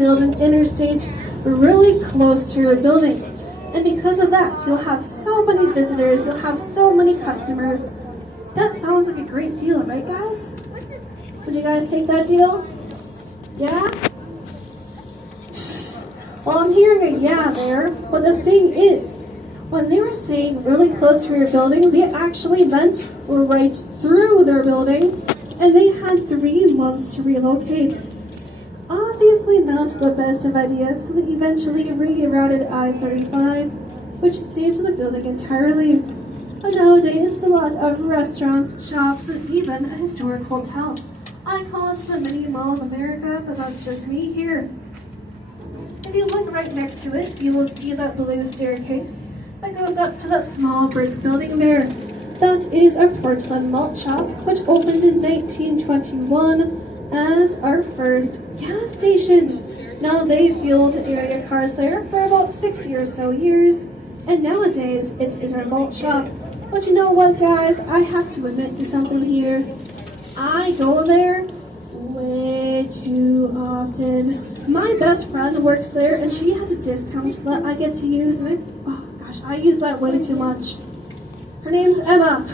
build an interstate really close to your building. And because of that, you'll have so many visitors, you'll have so many customers. That sounds like a great deal, right guys? Would you guys take that deal? Yeah? Well, I'm hearing a yeah there, but the thing is, when they were saying really close to your building, they actually meant right through their building, and they had 3 months to relocate. Obviously not the best of ideas, so they eventually rerouted I-35, which saved the building entirely. But nowadays, it's a lot of restaurants, shops, and even a historic hotel. I call it the mini Mall of America, but that's just me here. If you look right next to it, you will see that blue staircase that goes up to that small brick building there. That is our Portland Malt Shop, which opened in 1921 as our first gas station. Now they fueled area cars there for about 60 or so years, and nowadays it is our malt shop. But you know what guys, I have to admit to something here. I go there way too often. My best friend works there and she has a discount that I get to use, and I use that way too much. Her name's Emma.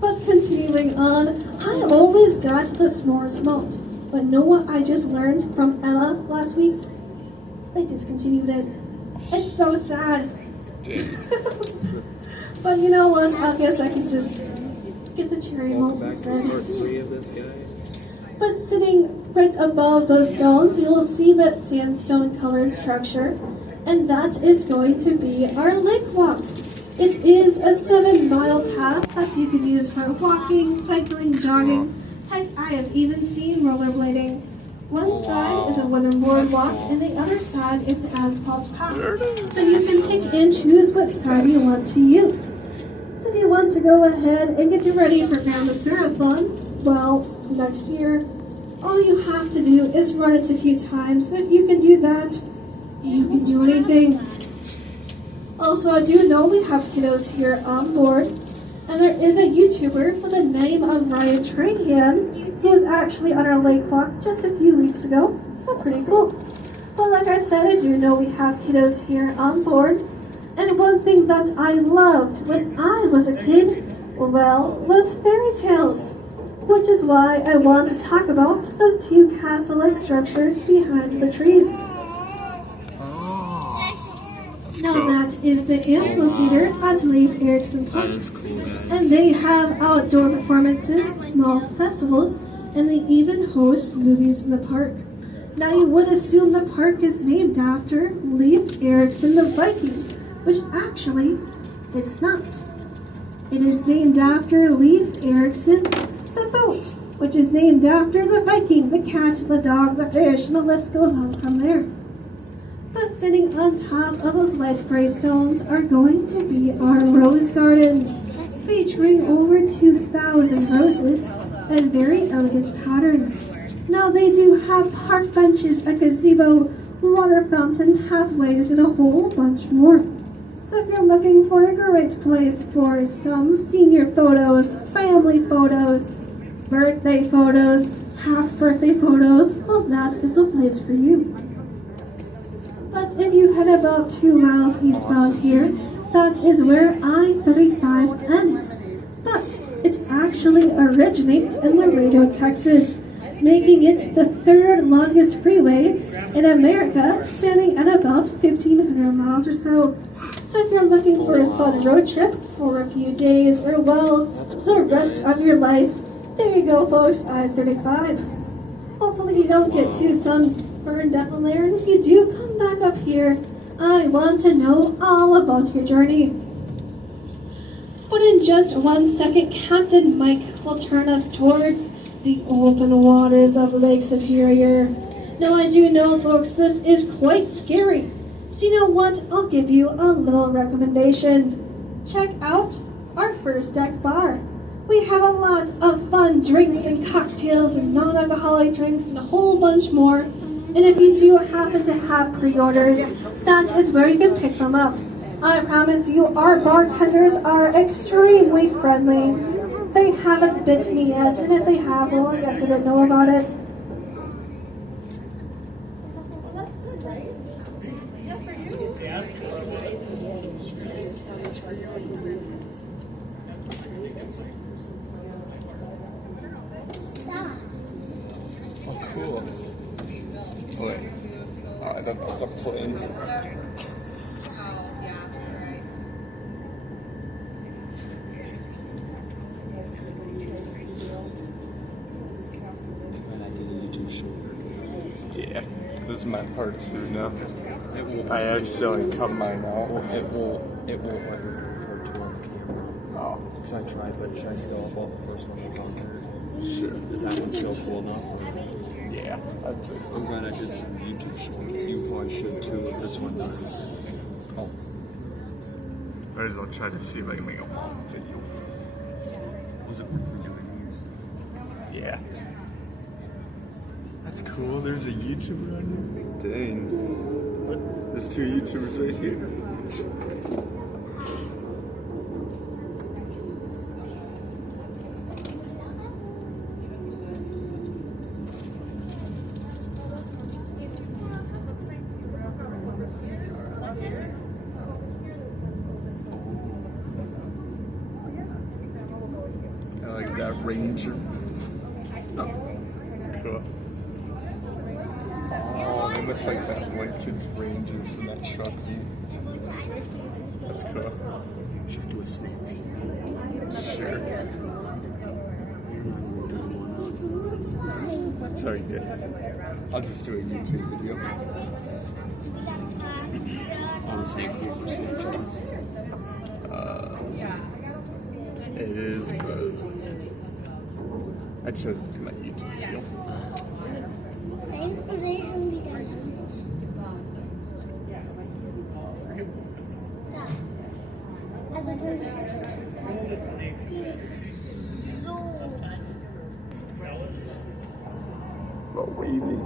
But continuing on, I always got the s'mores malt. But know what I just learned from Emma last week? They discontinued it. It's so sad. But you know what? I guess I can just get the cherry malt instead. But sitting right above those stones, you will see that sandstone colored structure. And that is going to be our lake walk. It is a 7-mile path that you can use for walking, cycling, jogging. Heck, I have even seen rollerblading. One side is a wooden boardwalk and the other side is an asphalt path. So you can pick and choose what side you want to use. So if you want to go ahead and get you ready for Campus Marathon, well, next year, all you have to do is run it a few times. And if you can do that, you can do anything. Also, I do know we have kiddos here on board, and there is a YouTuber with the name of Ryan Trahan who was actually on our lake walk just a few weeks ago, so pretty cool. But like I said, I do know we have kiddos here on board, and one thing that I loved when I was a kid, well, was fairy tales, which is why I want to talk about those 2 castle-like structures behind the trees. Now that is the Amphitheater at Leif Erikson Park. And they have outdoor performances, small festivals, and they even host movies in the park. Now you would assume the park is named after Leif Erikson the Viking, which actually it's not. It is named after Leif Erikson the boat, which is named after the Viking, the cat, the dog, the fish, and the list goes on from there. But sitting on top of those light gray stones are going to be our rose gardens, featuring over 2,000 roses and very elegant patterns. Now they do have park benches, a gazebo, water fountain, pathways, and a whole bunch more. So if you're looking for a great place for some senior photos, family photos, birthday photos, half-birthday photos, well, that is the place for you. But if you head about 2 miles eastbound here, that is where I-35 ends. But it actually originates in Laredo, Texas, making it the 3rd longest freeway in America, standing at about 1,500 miles or so. So if you're looking for a fun road trip for a few days or, well, the rest of your life, there you go, folks, I-35. Hopefully you don't get too sunburned down there, and if you do come back up here, I want to know all about your journey. But in just 1 second, Captain Mike will turn us towards the open waters of Lake Superior. Now I do know, folks, this is quite scary. So you know what? I'll give you a little recommendation. Check out our first deck bar. We have a lot of fun drinks and cocktails and non-alcoholic drinks and a whole bunch more. And if you do happen to have pre-orders, that is where you can pick them up. I promise you, our bartenders are extremely friendly. They haven't bit me yet, and if they have, well, I guess I don't know about it. Oh, cool. Wait. I don't know what's a plane. Yeah, this is my part 2 now. I accidentally cut mine out. It won't let me record 2 on the camera. Oh, Because I tried, but should I still upload the first one that's on there? sure. Is that one still cool enough? Yeah, I'd say so. I'm glad I did some YouTube shorts. You probably should too if this one does. Oh, Might as well try to see if I can make a long video. was it worth redoing these? Yeah. That's cool. There's a YouTuber on here. Dang. There's 2 YouTubers right here. I like that Ranger. Oh, cool. Oh, it looks like that one kid's Rangers in that truck. That's cool. Should I do a snap? Sure. Sorry, yeah. I'll just do a YouTube video. Honestly, cool for Snapchat. It is, but I chose to do my YouTube video. But wavy.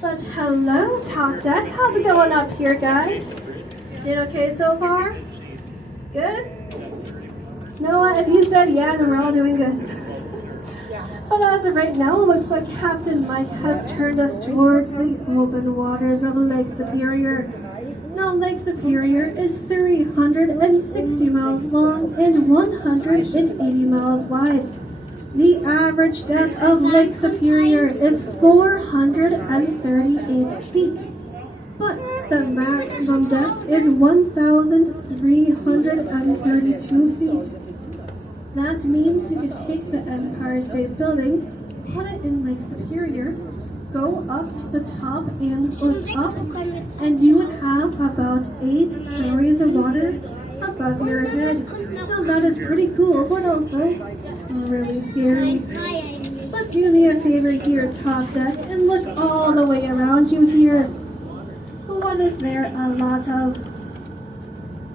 But hello, Top Deck. How's it going up here, guys? Doing okay so far? Good? You know what? If you said yeah, then we're all doing good. But as of right now, it looks like Captain Mike has turned us towards the open waters of Lake Superior. Now, Lake Superior is 360 miles long and 180 miles wide. The average depth of Lake Superior is 438 feet. But the maximum depth is 1,332 feet. That means you could take the Empire State Building, put it in Lake Superior, go up to the top and look up, and you would have about 8 stories of water above your head. Now that is pretty cool, but also really scary. But do me a favor here, Top Deck, and look all the way around you here. What is there? A lot of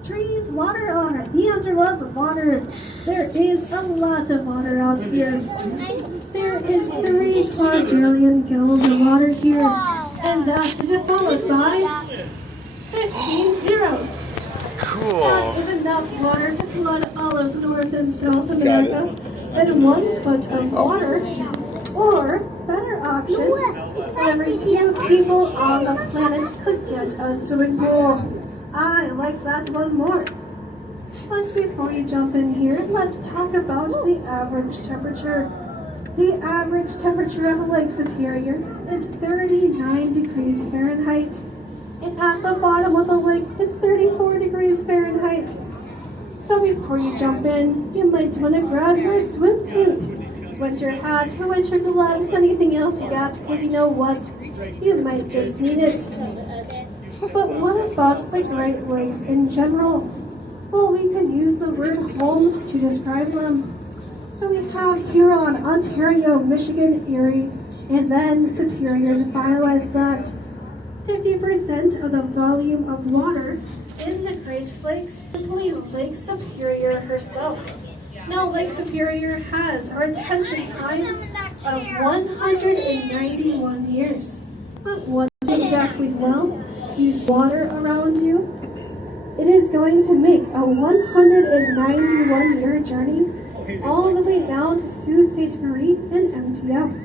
trees, water on it. The answer was water. There is a lot of water out here. There is 3 quadrillion gallons of water here, and that is followed by 15 zeros. Cool. That is enough water to flood all of North and South America in 1 foot of water. Or, better option, every 2 people on the planet could get a swimming pool. I like that one more. But before you jump in here, let's talk about the average temperature. The average temperature of Lake Superior is 39 degrees Fahrenheit. And at the bottom of the lake is 34 degrees Fahrenheit. So before you jump in, you might want to grab your swimsuit, winter hat, or winter gloves, anything else you got, because you know what? You might just need it. But what about the Great Lakes in general? Well, we could use the word homes to describe them. So we have Huron, Ontario, Michigan, Erie, and then Superior to finalize that. 50% of the volume of water in the Great Lakes is simply Lake Superior herself. Now, Lake Superior has a retention time of 191 years. But what exactly? Well, you see water around you. It is going to make a 191-year journey all the way down to Sault Ste. Marie and empty out.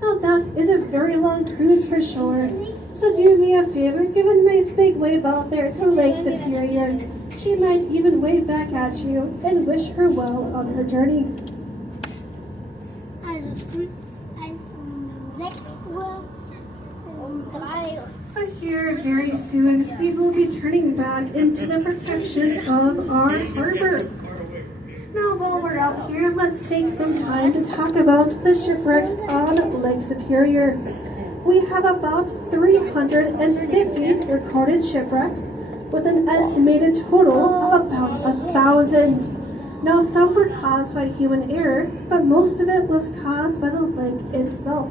Now that is a very long cruise for sure. So do me a favor, give a nice big wave out there to Lake Superior She might even wave back at you and wish her well on her journey. But here, very soon, we will be turning back into the protection of our harbor. Now, while we're out here, let's take some time to talk about the shipwrecks on Lake Superior. We have about 350 recorded shipwrecks, with an estimated total of about 1,000. Now, some were caused by human error, but most of it was caused by the lake itself.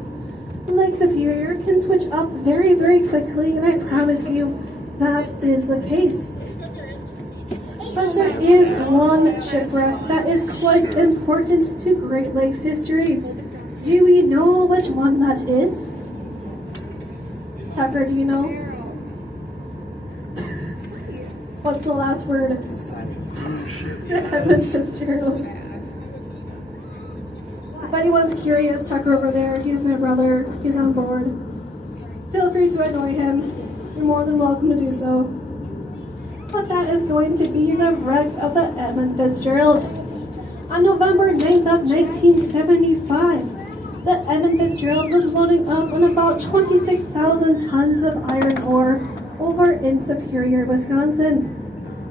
Lake Superior can switch up very, very quickly, and I promise you that is the case. But there is one shipwreck that is quite important to Great Lakes history. Do we know which one that is? Tucker, do you know? What's the last word? Edmund Fitzgerald. If anyone's curious, Tucker over there, he's my brother, he's on board. Feel free to annoy him. You're more than welcome to do so. But that is going to be the wreck of the Edmund Fitzgerald. On November 9th of 1975, the Edmund Fitzgerald was loading up on about 26,000 tons of iron ore over in Superior, Wisconsin.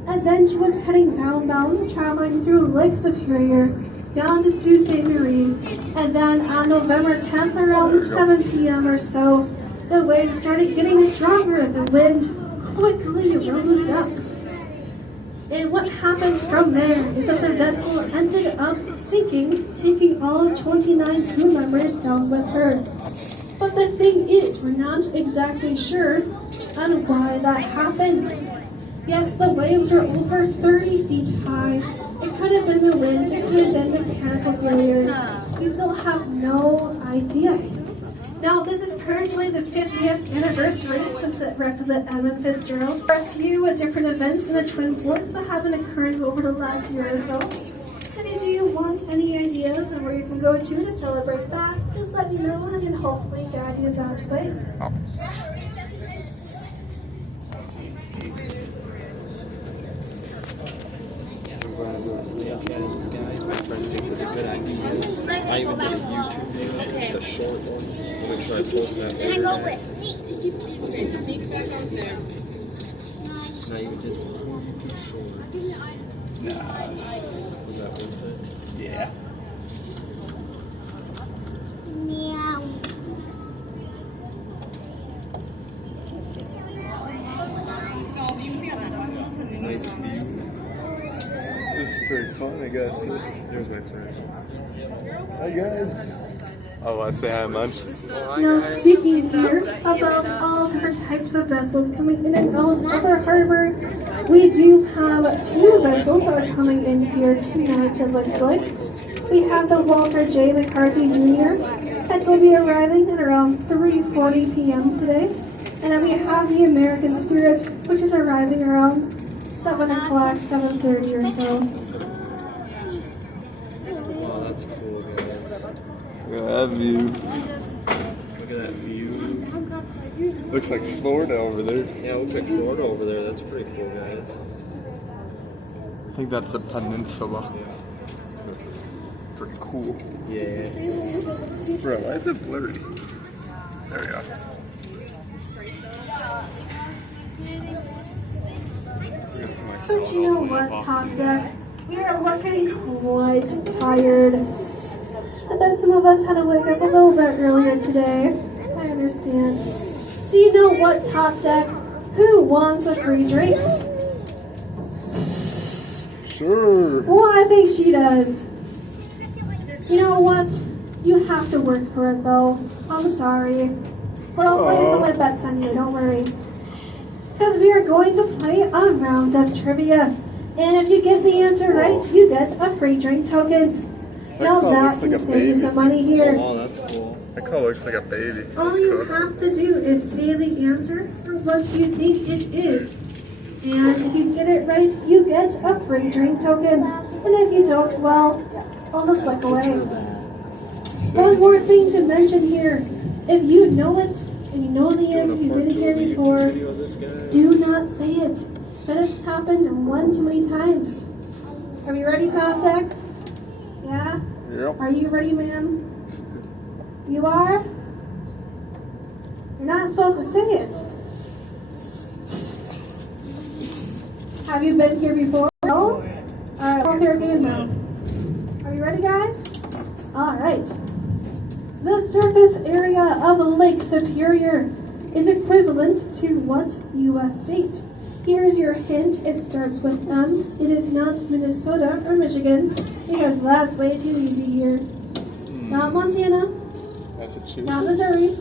And then she was heading downbound, traveling through Lake Superior, down to Sault Ste. Marie. And then on November 10th, around 7 p.m. or so, the waves started getting stronger. The wind quickly rose up. And what happened from there is that the vessel ended up sinking, taking all 29 crew members down with her. But the thing is, we're not exactly sure on why that happened. Yes, the waves are over 30 feet high. It could have been the wind, it could have been mechanical failures. We still have no idea. Now, this is currently the 50th anniversary since the wreck of the Edmund Fitzgerald. There are a few different events in the Twin Floats that have been occurring over the last year or so. So if you do want any ideas on where you can go to celebrate that, just let me know and I can hopefully guide you that way. Guys, my friend thinks it's a good idea. I even did a YouTube video. It's a short one. I'll make sure I post that later. Now you did some cool YouTube shorts. Nice. Was that worth it? Yeah. Meow. Nice view. It's pretty fun, I guess. Here's my friend. Hi, guys. Oh, I say hi, Munch. Now, speaking here about all different types of vessels coming in and out of our harbor, we do have 2 vessels that are coming in here tonight, it looks like. We have the Walter J. McCarthy Jr. that will be arriving at around 3:40 p.m. today. And then we have the American Spirit, which is arriving around 7 o'clock, 7:30 or so. Oh, that's cool, guys. Look at that view. Look at that view. Looks like Florida over there. Yeah, it looks like Florida over there. That's pretty cool, guys. I think that's the peninsula. Pretty cool. Yeah. Bro, why is it blurry? There we go. But you know what, Top Deck? We are looking quite tired. I bet some of us had to wake up a little bit earlier today. I understand. So you know what, Top Deck? Who wants a free drink? Sure. Well, I think she does. You know what? You have to work for it, though. I'm sorry. But I'll put my bets on you, don't worry. Because we are going to play a round of trivia. And if you get the answer right, you get a free drink token. Now that can save you some money here. Oh, wow, that's cool. That car looks like a baby. All you have to do is say the answer or what you think it is. And if you get it right, you get a free drink token. And if you don't, well, I'll just look away. One more thing to mention here. If you know it, and you know the answer, you've been here before, do not say it. That has happened one too many times. Are we ready, Tom Deck? Yeah? Yep. Are you ready, ma'am? You are? You're not supposed to sing it. Have you been here before? No? Alright, we'll hear again now. Are you ready, guys? Alright. The surface area of Lake Superior is equivalent to what U.S. state? Here's your hint. It starts with M. It is not Minnesota or Michigan, because that's way too easy here. Not Montana. Massachusetts. Not Missouri.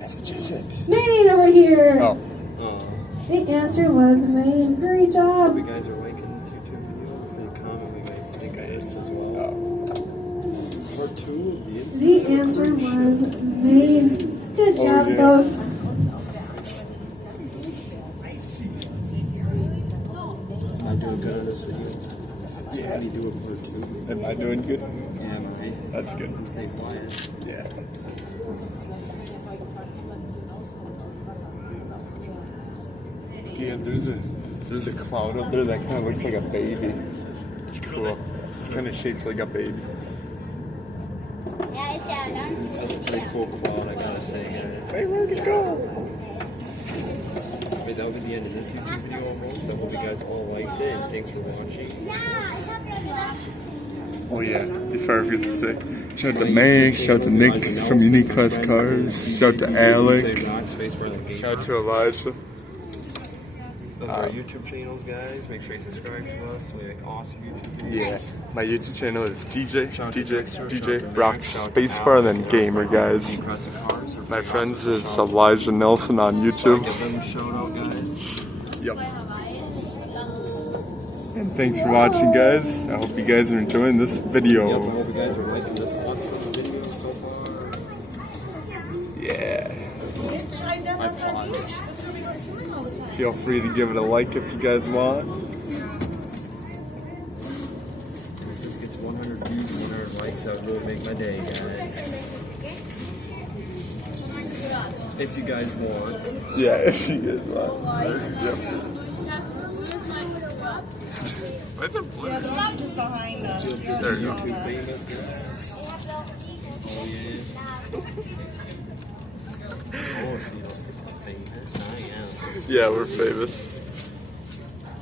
Massachusetts. Maine over here. Oh. The answer was Maine. Great job. If you guys are liking this YouTube video, if you comment what you guys think I asked as well. Part 2 of the The answer was Maine. Good job, yeah. folks. I'm doing good on this video. Yeah. How do you do it part 2? Am I doing good? Yeah, am I? That's good. I'm staying quiet. Yeah. Yeah, there's a cloud up there that kind of looks like a baby. It's cool. It's kind of shaped like a baby. That's a pretty cool quad, I gotta say, guys. Hey, where'd it go? But that'll be the end of this YouTube video almost. I hope you guys all liked it, and thanks for watching. Oh yeah, before I forget to say, shout out to Meg, shout out to Nick from Unique Class Cars, shout out to Alec, shout out to Elijah. Those are our YouTube channels, guys. Make sure you subscribe to us. We make awesome YouTube videos. Yeah, my YouTube channel is DJ Shout out to Dexter, shout out to Max, Rock shout out to Spacebar, Alex, then Gamer, guys. Impressive Cars. They're My pretty friends awesome. is Elijah Nelson on Give YouTube. them a shout out, guys. Yep. And thanks for watching, guys. I hope you guys are enjoying this Yep, I video. hope you guys are liking this awesome video so far. Yeah. I pause. Feel free to give it a like if you guys want. If this gets 100 views and 100 likes, that will make my day, guys. If you guys want. Yeah, if you guys want. Yep. Where's the blue? Just behind us. There you go. YouTube famous, guys. Oh, yeah. Oh, see, famous. I am. Yeah, we're famous.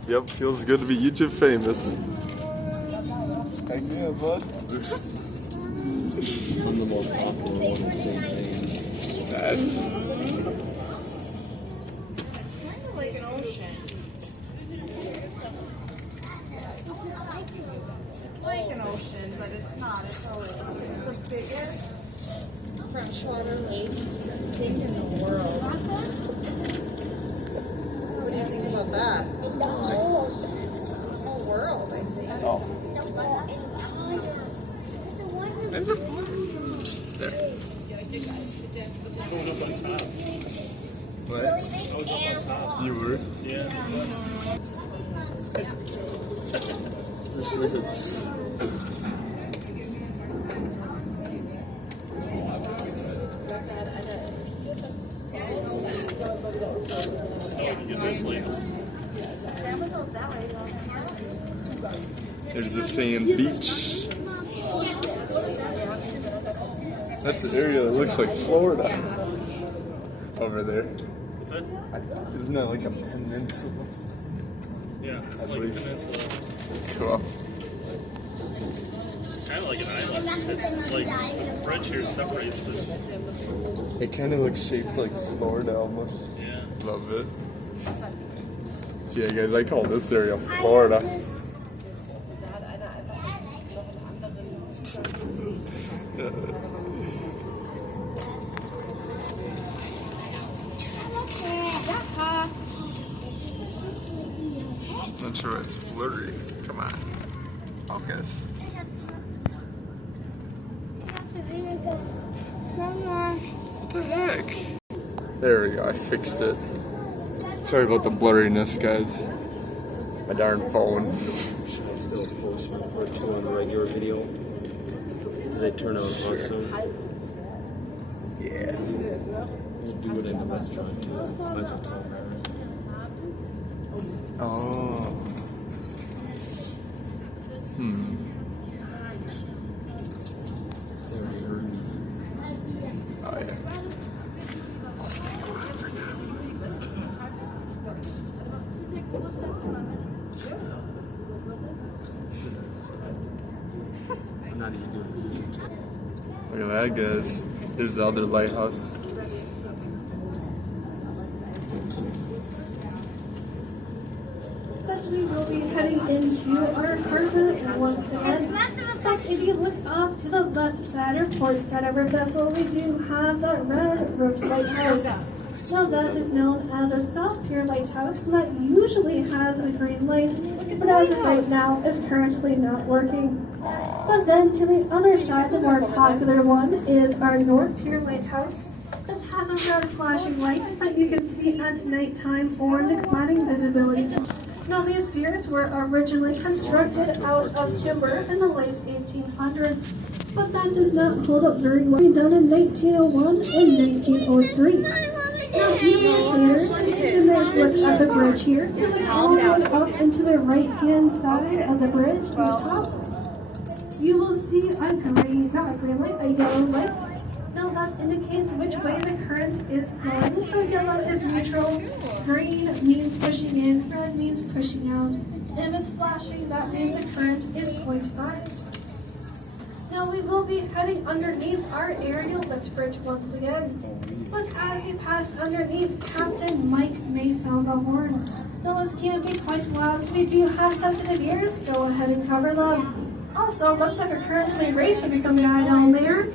Yep, feels good to be YouTube famous. Heck yeah, bud. I'm the most popular one in St. James. Kind of like an ocean. Like an ocean, but it's not. It's the biggest freshwater lake thing in the world. What do you think about that? In the whole world, I think. Oh. There's a blue. There. What? You were? There's a sand beach. That's an area that looks like Florida. Over there. What's that? Isn't that like a peninsula? Yeah, it's I like a believe. peninsula. Cool. Kind of like an island. It's like French here separates it. It kind of looks shaped like Florida almost. Yeah. Love it. So yeah, guys, I call this area Florida. Not sure it's blurry. Come on. Focus. What the heck? There we go, I fixed it. Sorry about the blurriness, guys. My darn phone. Should I still post one part 2 on the regular video? Did they turn out awesome? Yeah. We'll do it in the restaurant too. Might as well tell them. Oh. Oh, yeah. I'll stay quiet for now. I'm not even doing this. Look at that, guys. There's the other lighthouse. But we will be heading into our harbor once again. But if you look off to the left side or port side of our vessel, we do have the red roofed lighthouse. Now that is known as our South Pier Lighthouse, and that usually has a green light, but as of right now is currently not working. But then to the other side, the more popular one is our North Pier Lighthouse that has a red flashing light that you can see at nighttime for declining visibility. Now these piers were originally constructed out of timber in the late 1800s, but that does not hold up very well. Done in 1901 and 1903. Now, do you here, take a nice look at the bridge here. You look all the way up into the right-hand side of the bridge on the top. You will see a green, not a green light, a yellow light. Now that indicates which way the current is flowing. So yellow is neutral, green means pushing in, red means pushing out. And if it's flashing, that means the current is point-biased. Now we will be heading underneath our aerial lift bridge once again. But as we pass underneath, Captain Mike may sound the horn. Now this can be quite loud, so we do have sensitive ears. Go ahead and cover them. Also, looks like we're currently racing some guy down there.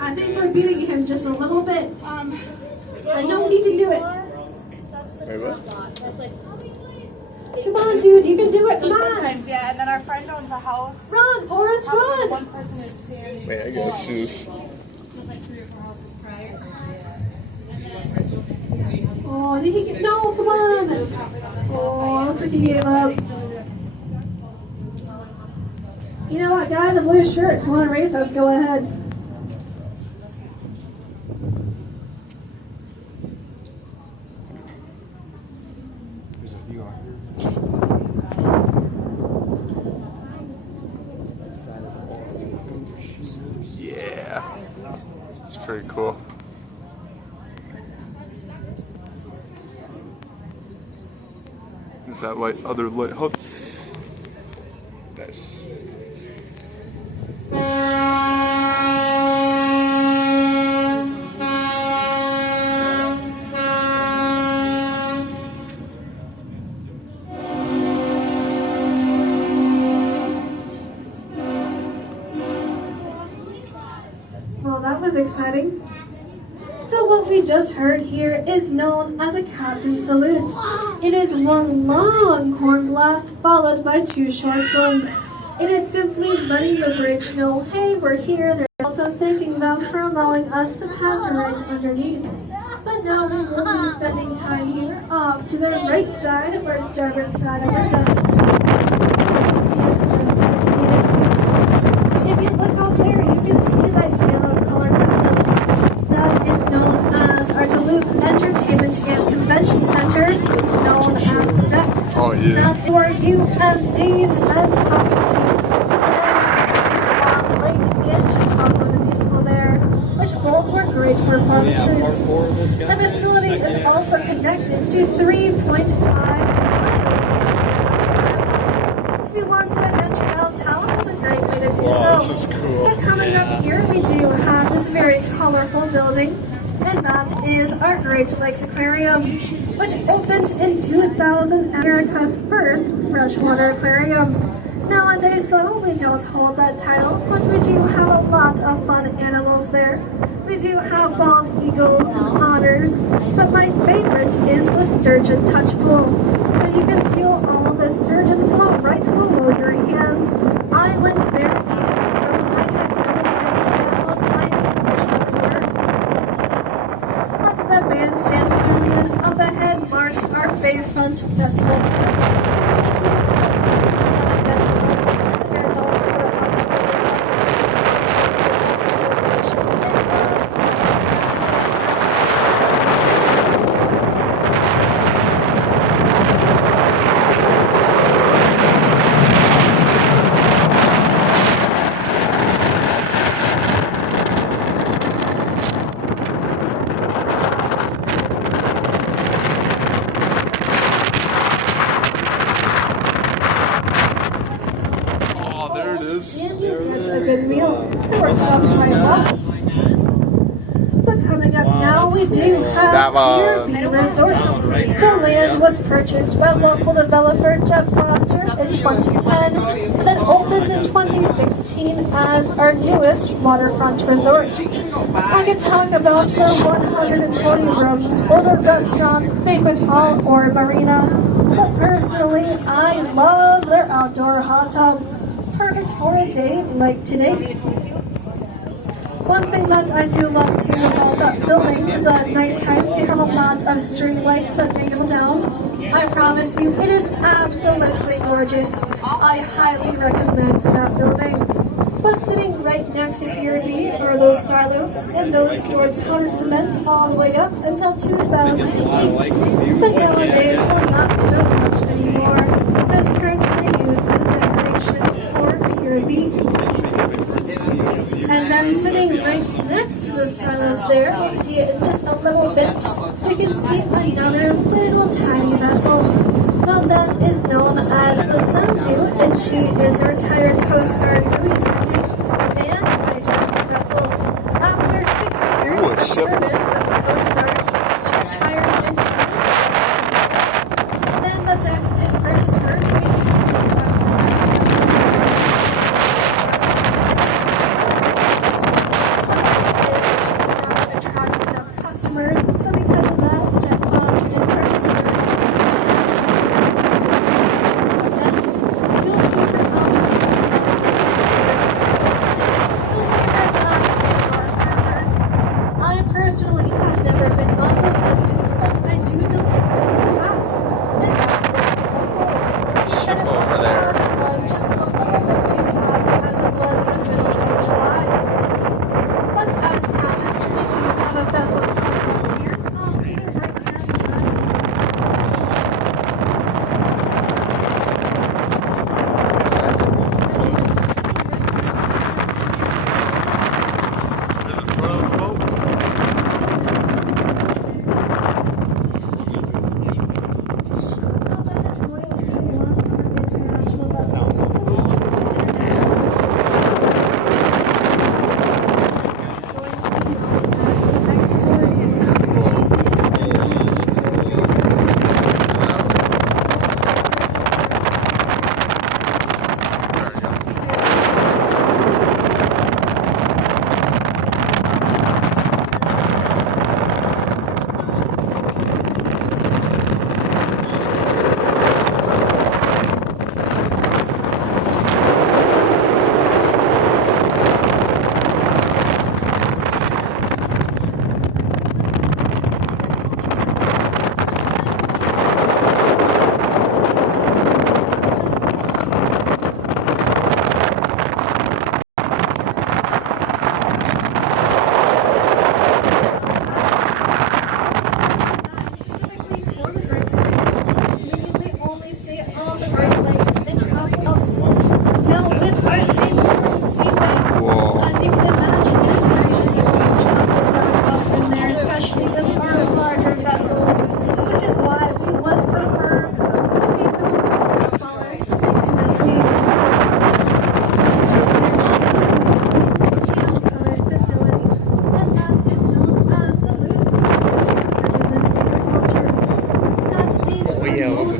I think we're beating him just a little bit. I know he can do it. Wait, what? Come on, dude, you can do it. Come on. Sometimes, yeah. And then our friend owns a house. Run, Forrest, run. One person is standing. Wait, I gotta see this. There's like 3 or 4 houses prior. Oh, did he get? No, come on. Oh, looks like he gave up. You know what, guy in the blue shirt, come on, race us. Go ahead. There's a view out here. Yeah. It's pretty cool. Is that other lighthouse? Nice. Well, that was exciting. So what we just heard here is known as a captain's salute. It is one long horn blast followed by 2 short ones. It is simply letting the bridge know, hey, we're here. They're also thanking them for allowing us to pass right underneath. But now we will be spending time here off to the right side or starboard side of our vessel. Just as needed. If you look out there, you can see that yellow colored facility. That is known as our Duluth Entertainment and Convention Center, known as the Deck. Oh, yeah. That's for UMD's men's hockey team. And Lake and Chicago, the musical there, which both were great performances. The facility is also connected to 3.5 miles. If you want to adventure downtown, it's a great way to do so. This is cool. But coming up here, we do have this very colorful building, and that is our Great Lakes Aquarium, which opened in 2000, America's first freshwater aquarium. Nowadays, though, we don't hold that title, but we do have a lot of fun animals there. We do have bald eagles and otters, but my favorite is the sturgeon touch pool. So you can feel all the sturgeon float right below your hands. I went there years ago and I had no idea how slimy fish were. But the bandstand pavilion up ahead marks our Bayfront Festival. We do have a lot of fun events here known for October celebration. Hawaii. But coming up now, we do have Pier Resort. The land was purchased by local developer Jeff Foster in 2010, and then opened in 2016 as our newest waterfront resort. I could talk about their 140 rooms, or the restaurant, banquet hall, or marina, but personally, I love their outdoor hot tub. Perfect for a day like today. One thing that I do love too about that building is that at nighttime they have a lot of street lights that dangle down. I promise you, it is absolutely gorgeous. I highly recommend that building. But sitting right next to Pier B are those silos and those stored powder cement all the way up until 2008. But nowadays, well, not so much anymore. It's currently used as a decoration for Pier B. And then sitting right next to the silos there, we'll see it in just a little bit. We can see another little tiny vessel. Now that is known as the Sundew, and she is a retired Coast Guard buoy tending and icebreaking vessel. After 6 years of service with the Coast Guard, she retired in 2000. Then the deck did purchase her to be used as a defense vessel. So because of that, Jeff Foster did purchase her. She's going to events. You'll see her out and you'll see her in our harbor. I personally have never been on the Sundew, but I do know someone who has. And that was Ship over there. Just a little bit too hot as it was in the middle of July. But as promised, we do have a vessel.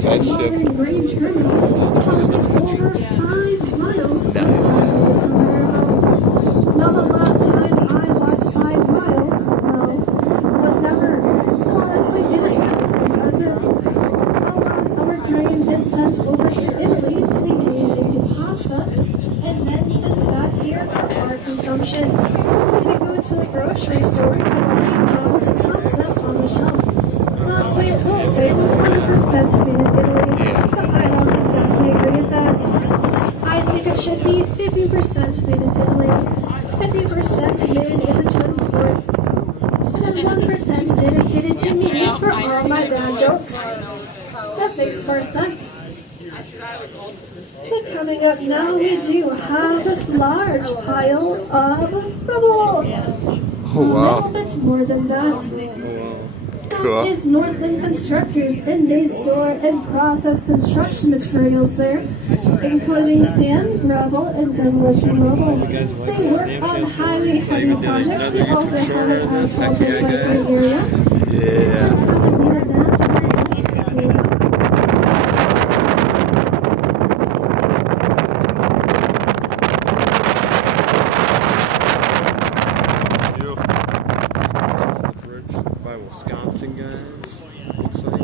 That ship. Nice. Now the last time I walked 5 miles, was never. So honestly, it was impressive. Our grain is sent over to Italy to be made into pasta, and then sent back here for our consumption. So we go to the grocery store and find the pasta on the shelves. Not we will say it's 100% made in Italy, but I don't exactly agree with that. I think it should be 50% made in Italy, 50% made in Imogen ports, and then 1% dedicated to me for all my bad jokes. That makes more sense. But coming up now, we do have this large pile of rubble. Oh, wow. A little bit more than that. Cool. is Northland Constructors, and they store and process construction materials there, including sand, gravel, and demolition rubble. They work on highly heavy projects. They also have an asphalt recycling area. Yeah. By Wisconsin, guys. Looks like.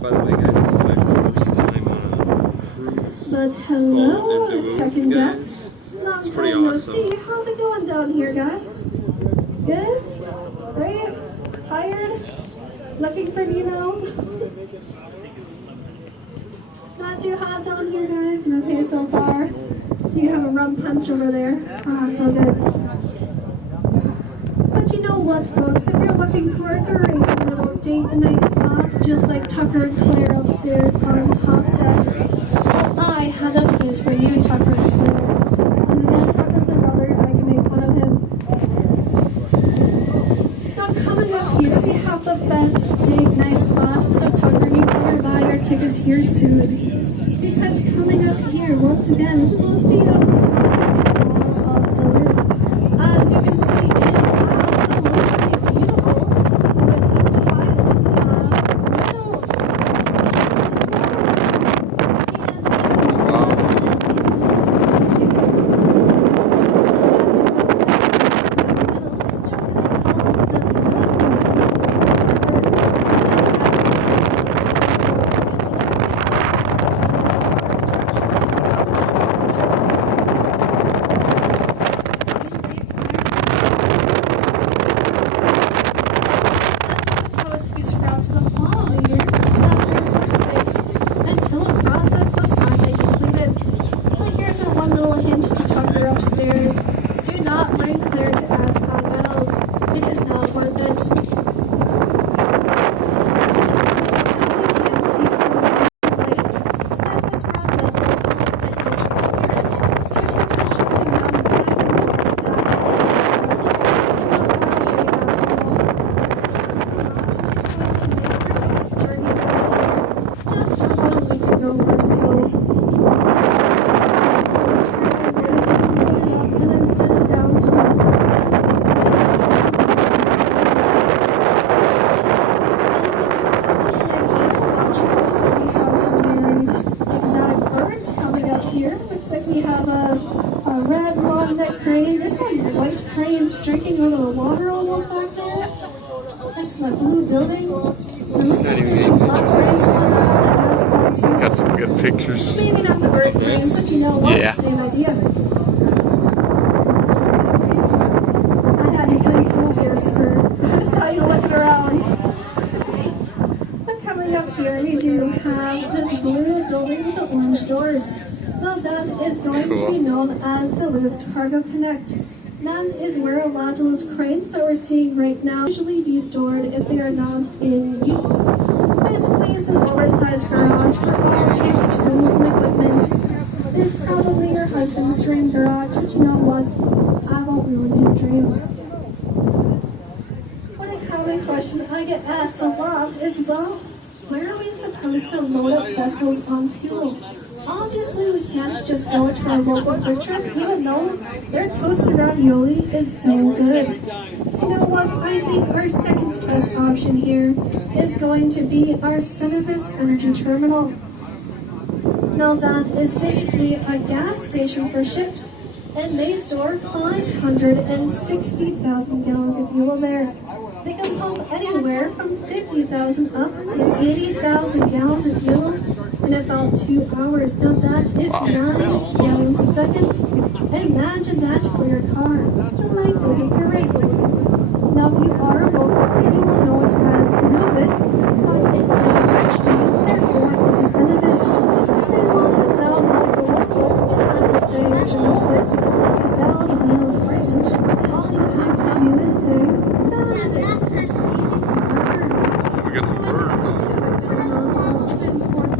By the way, guys, this is my first time on a cruise. But hello, Into Duluth, second deck. guys. Long It's pretty time no awesome. see. How's it going down here, guys? Good? Great? Tired? Looking for me now? Not too hot down here, guys. You're okay so far? So you have a rum punch over there. Ah, so good. But you know what, folks? If you're looking for a great little date night spot, just like Tucker and Claire upstairs on top deck, well, I have a place for you, Tucker and Claire. Once again, Tucker's my brother. I can make fun of him. Now, coming up here, we have the best date night spot. So, Tucker, you better buy your tickets here soon. Because coming up here, once again, is the most beautiful spot in all of Duluth. As you can see, it is absolutely beautiful with the piles of metal. Supposed to be scrapped to the following year, September 6, until a process was finally completed. But here's my one little hint to Tucker upstairs. Do not bring Claire to Ascot Metals. It is not worth it. You can see some lights that was brought vessel called the Ocean Spirit, which is a shipping down the just about a week ago or so. And then sent down to we have some very exotic birds coming up here. Looks like we have a red long-neck crane. There's some white cranes drinking out of the water almost back there. Next to the blue building. It looks like there's some black cranes flying around the Ascot too. Got some good pictures. Maybe not the bird cranes, but you know what? Yeah. Same idea. I had you getting cool here, sir. That's how you look around. But coming up here, we do have this blue building with the orange doors. Now that is going to be known as Duluth Cargo Connect. That is where a lot of those cranes that we're seeing right now usually be stored if they are not in use. Basically, it's an oversized garage for all types of tools and equipment. There's probably your husband's dream garage, but you know what? I won't ruin his dreams. One common question I get asked a lot is, well, where are we supposed to load up vessels on fuel? Obviously, we can't just go to our local butcher, even though their toasted ravioli is so good. So you know what? I think our second best option here is going to be our Cenovus Energy Terminal. Now that is basically a gas station for ships, and they store 560,000 gallons of fuel there. They can pump anywhere from 50,000 up to 80,000 gallons of fuel in about 2 hours. Now that is 9 gallons a second. Imagine that for your car. Like the bigger rate. Now if you are a local, you will know it as Cenovus, but it is a French name. Therefore, it is Cenovus. So you want to sound like a local, you have to say Cenovus. To sound a little French, all you have to do is say Cenovus. Easy to remember. We got some birds. Twin Ports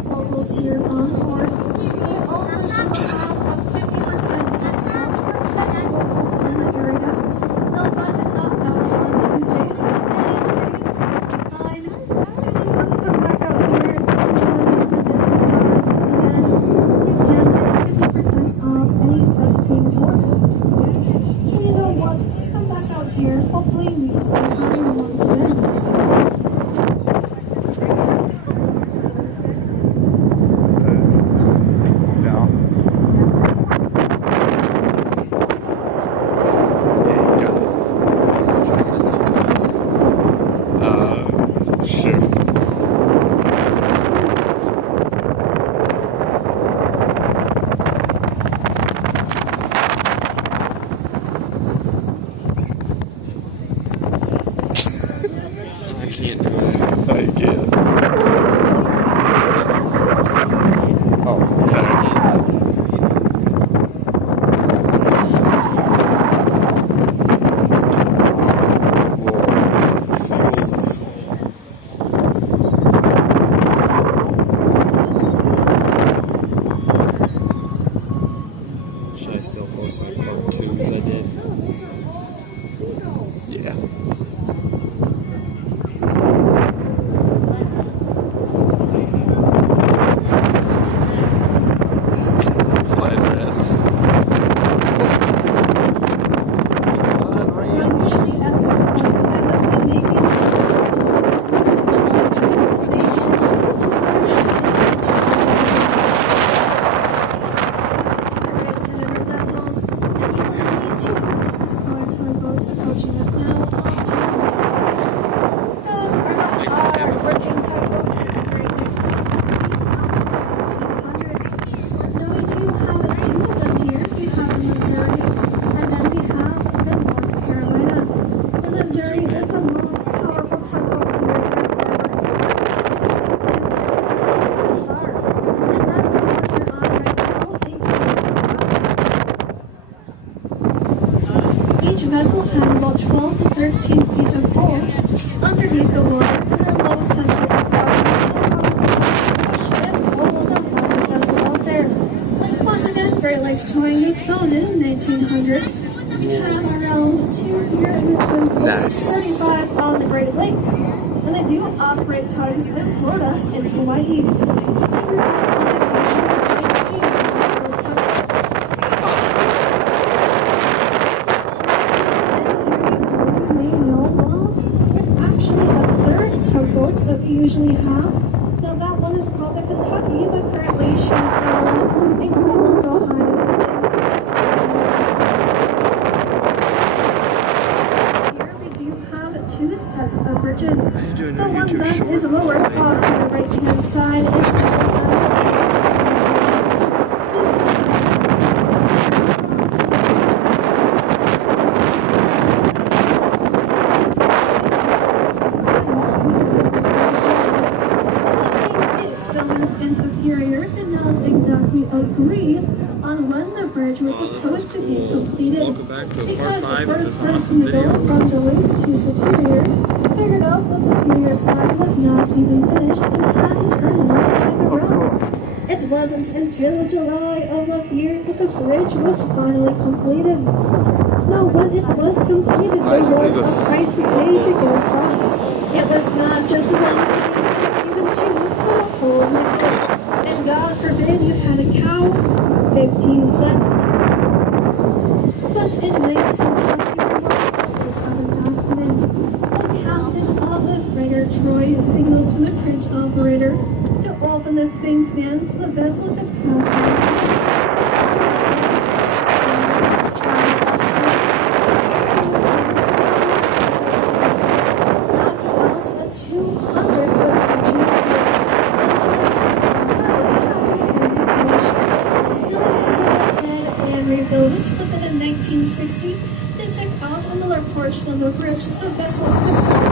13 feet of hole underneath the water in the low center of gravity. One of the largest vessels out there. Once again, Great Lakes Towing was founded in 1900. We have around 2 here in the Twin Ports, 35 on the Great Lakes. And they do operate tugs in Florida and Hawaii. That we usually have. Now that one is called the Kentucky, but currently she's down in Cleveland, Ohio. Here we do have 2 sets of bridges. The one that is lower off to the right hand side is the one that's and Superior did not exactly agree on when the bridge was supposed to be completed. Welcome back to because part 5 the of first this person awesome to go video. from Duluth to Superior figured out the Superior side was not even finished and had to turn right around. It wasn't until July of this year that the bridge was finally completed. Now, when it was completed, there was a price to pay to get across. It was not just one, even 2, but a whole method. And God forbid you had a cow, 15 cents. But in 1921, the time of an accident, the captain of the freighter Troy signaled to the bridge operator to open the wingspan to the vessel capacity. Rebuild it, but then in 1960, they took out another portion of the bridge so vessels could pass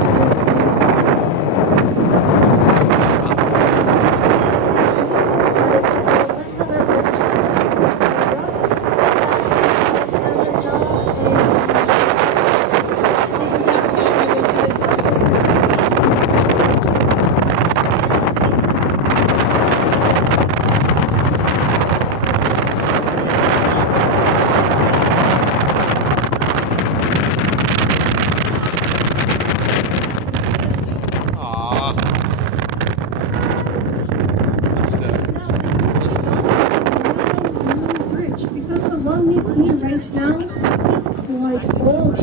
right now is quite old. I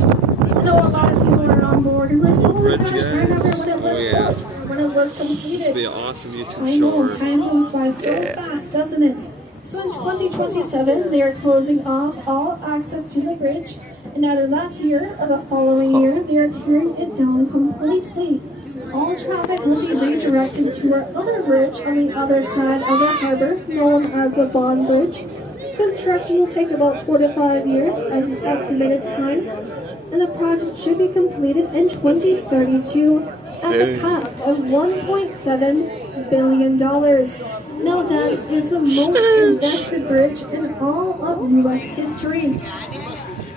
know a lot of people are on board and like, oh my gosh, I remember when it was built or when it was completed. This would be an awesome YouTube I know, short. time goes by so fast, doesn't it? So in 2027, they are closing off all access to the bridge, and either that year or the following year, they are tearing it down completely. All traffic will be redirected to our other bridge on the other side of the harbor, known as the Bond Bridge. Construction will take about 4 to 5 years as an estimated time, and the project should be completed in 2032 at a cost of $1.7 billion. Now that is the most invested bridge in all of U.S. history.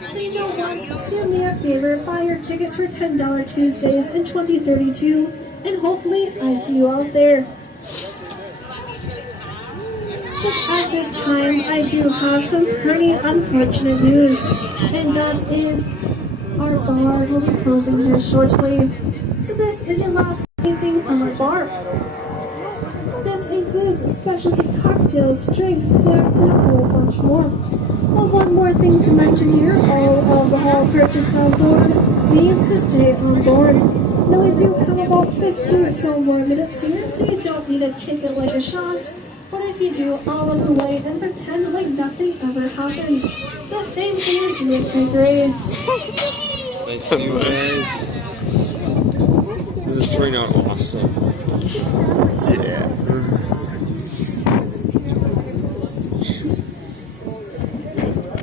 So you know what? Do me a favor, buy your tickets for $10 Tuesdays in 2032, and hopefully I see you out there. But at this time, I do have some pretty unfortunate news, and that is our bar will be closing here shortly. So this is your last thing from our bar. This includes specialty cocktails, drinks, snacks, and a whole bunch more. But one more thing to mention here, all alcohol purchased on board needs to stay on board. Now we do have about 15 or so more minutes here, so you don't need to take it like a shot. But if you do, I'll look away and pretend like nothing ever happened. The same thing you do with your grades. Thanks to you guys. This is turning out awesome. Yeah.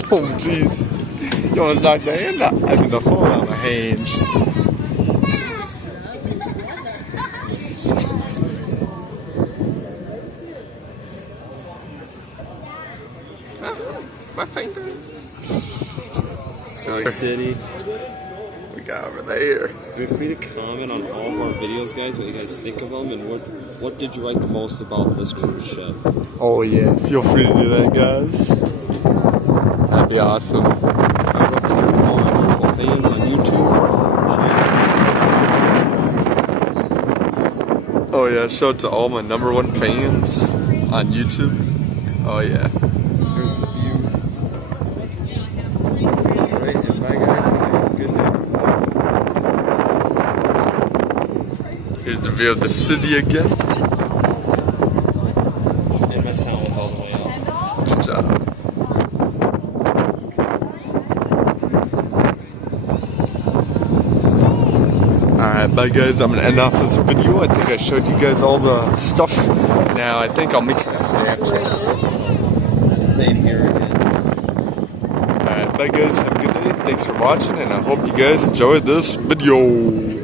Oh jeez. Jag lagt det enda. I mean the phone on my hands. My fingers. Sorry, City. We got over there. Feel free to comment on all of our videos, guys, what you guys think of them, and what did you like the most about this cruise ship? Oh yeah, feel free to do that, guys. That'd be awesome. I'd love to hear from all my wonderful fans on YouTube. Oh yeah, shout out to all my #1 fans on YouTube. Oh yeah. There's the view. Alright, and bye guys, have a good night. Here's the view of the city again. And my sound was all the way up. Good job. Alright, bye guys, I'm gonna end off this video. I think I showed you guys all the stuff. Now I think I'll make some Snapchats. Same here again. Alright, bye guys, have a good day. Thanks for watching, and I hope you guys enjoyed this video.